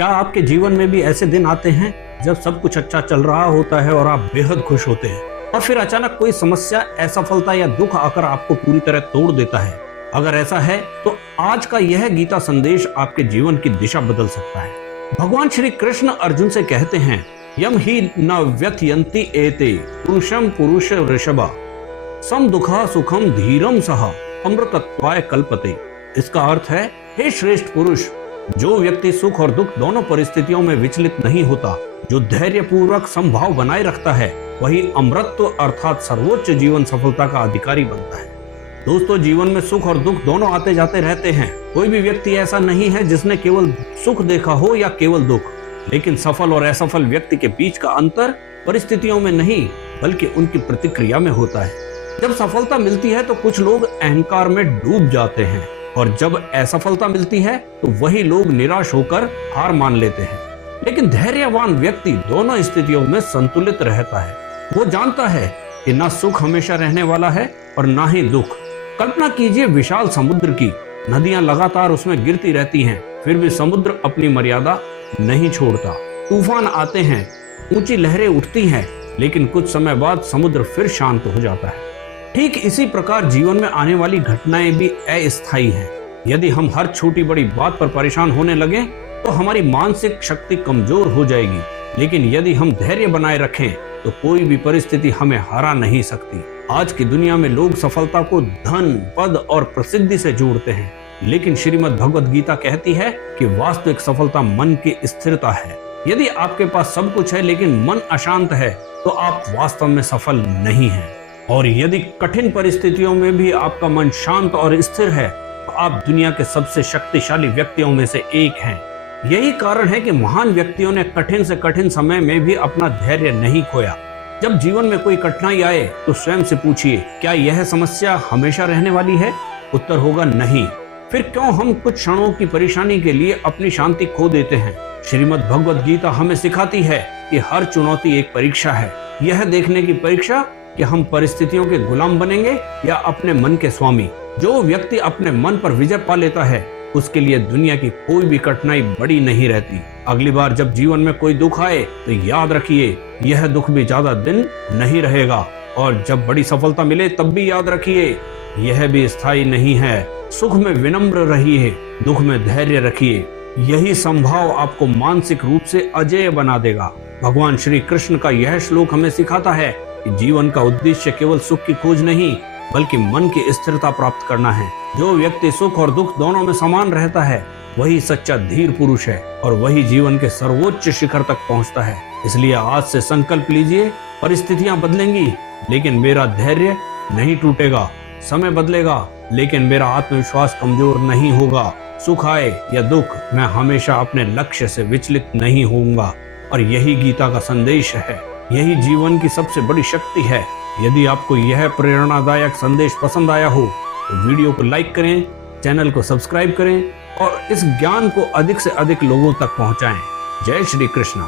क्या आपके जीवन में भी ऐसे दिन आते हैं जब सब कुछ अच्छा चल रहा होता है और आप बेहद खुश होते हैं, और फिर अचानक कोई समस्या, असफलता या दुख आकर आपको पूरी तरह तोड़ देता है? अगर ऐसा है तो आज का यह गीता संदेश आपके जीवन की दिशा बदल सकता है। भगवान श्री कृष्ण अर्जुन से कहते हैं, यम ही न व्यथयन्ति एते पुरुषम पुरुष ऋषभा सम दुखा सुखम धीरम सह अमृतत्वाय कल्पते। इसका अर्थ है, हे श्रेष्ठ पुरुष, जो व्यक्ति सुख और दुख दोनों परिस्थितियों में विचलित नहीं होता, जो धैर्य पूर्वक समभाव बनाए रखता है, वही अमृतत्व अर्थात सर्वोच्च जीवन सफलता का अधिकारी बनता है। दोस्तों, जीवन में सुख और दुख दोनों आते जाते रहते हैं। कोई भी व्यक्ति ऐसा नहीं है जिसने केवल सुख देखा हो या केवल दुख, लेकिन सफल और असफल व्यक्ति के बीच का अंतर परिस्थितियों में नहीं बल्कि उनकी प्रतिक्रिया में होता है। जब सफलता मिलती है तो कुछ लोग अहंकार में डूब जाते हैं, और जब असफलता मिलती है तो वही लोग निराश होकर हार मान लेते हैं। लेकिन धैर्यवान व्यक्ति दोनों स्थितियों में संतुलित रहता है। वो जानता है कि ना सुख हमेशा रहने वाला है और ना ही दुख। कल्पना कीजिए विशाल समुद्र की, नदियां लगातार उसमें गिरती रहती हैं, फिर भी समुद्र अपनी मर्यादा नहीं छोड़ता। तूफान आते हैं, ऊंची लहरें उठती हैं, लेकिन कुछ समय बाद समुद्र फिर शांत हो जाता है। ठीक इसी प्रकार जीवन में आने वाली घटनाएं भी अस्थायी हैं। यदि हम हर छोटी बड़ी बात पर परेशान होने लगे तो हमारी मानसिक शक्ति कमजोर हो जाएगी, लेकिन यदि हम धैर्य बनाए रखें तो कोई भी परिस्थिति हमें हरा नहीं सकती। आज की दुनिया में लोग सफलता को धन, पद और प्रसिद्धि से जोड़ते हैं, लेकिन श्रीमद् भगवद गीता कहती है कि वास्तविक सफलता मन की स्थिरता है। यदि आपके पास सब कुछ है लेकिन मन अशांत है तो आप वास्तव में सफल नहीं हैं। और यदि कठिन परिस्थितियों में भी आपका मन शांत और स्थिर है तो आप दुनिया के सबसे शक्तिशाली व्यक्तियों में से एक हैं। यही कारण है कि महान व्यक्तियों ने कठिन से कठिन समय में भी अपना धैर्य नहीं खोया। जब जीवन में कोई कठिनाई आए तो स्वयं से पूछिए, क्या यह समस्या हमेशा रहने वाली है? उत्तर होगा नहीं। फिर क्यों हम कुछ क्षणों की परेशानी के लिए अपनी शांति खो देते हैं? श्रीमद् भगवद गीता हमें सिखाती है कि हर चुनौती एक परीक्षा है। यह देखने की परीक्षा कि हम परिस्थितियों के गुलाम बनेंगे या अपने मन के स्वामी। जो व्यक्ति अपने मन पर विजय पा लेता है उसके लिए दुनिया की कोई भी कठिनाई बड़ी नहीं रहती। अगली बार जब जीवन में कोई दुख आए तो याद रखिए, यह दुख भी ज्यादा दिन नहीं रहेगा, और जब बड़ी सफलता मिले तब भी याद रखिए, यह भी स्थायी नहीं है। सुख में विनम्र रहिए, दुख में धैर्य रखिए। यही संभाव आपको मानसिक रूप से अजेय बना देगा। भगवान श्री कृष्ण का यह श्लोक हमें सिखाता है कि जीवन का उद्देश्य केवल सुख की खोज नहीं बल्कि मन की स्थिरता प्राप्त करना है। जो व्यक्ति सुख और दुख दोनों में समान रहता है वही सच्चा धीर पुरुष है, और वही जीवन के सर्वोच्च शिखर तक पहुंचता है। इसलिए आज से संकल्प लीजिए, परिस्थितियां बदलेंगी लेकिन मेरा धैर्य नहीं टूटेगा। समय बदलेगा लेकिन मेरा आत्मविश्वास कमजोर नहीं होगा। सुख आए या दुख, मैं हमेशा अपने लक्ष्य से विचलित नहीं होऊंगा। और यही गीता का संदेश है, यही जीवन की सबसे बड़ी शक्ति है। यदि आपको यह प्रेरणादायक संदेश पसंद आया हो तो वीडियो को लाइक करें, चैनल को सब्सक्राइब करें और इस ज्ञान को अधिक से अधिक लोगों तक पहुंचाएं। जय श्री कृष्ण।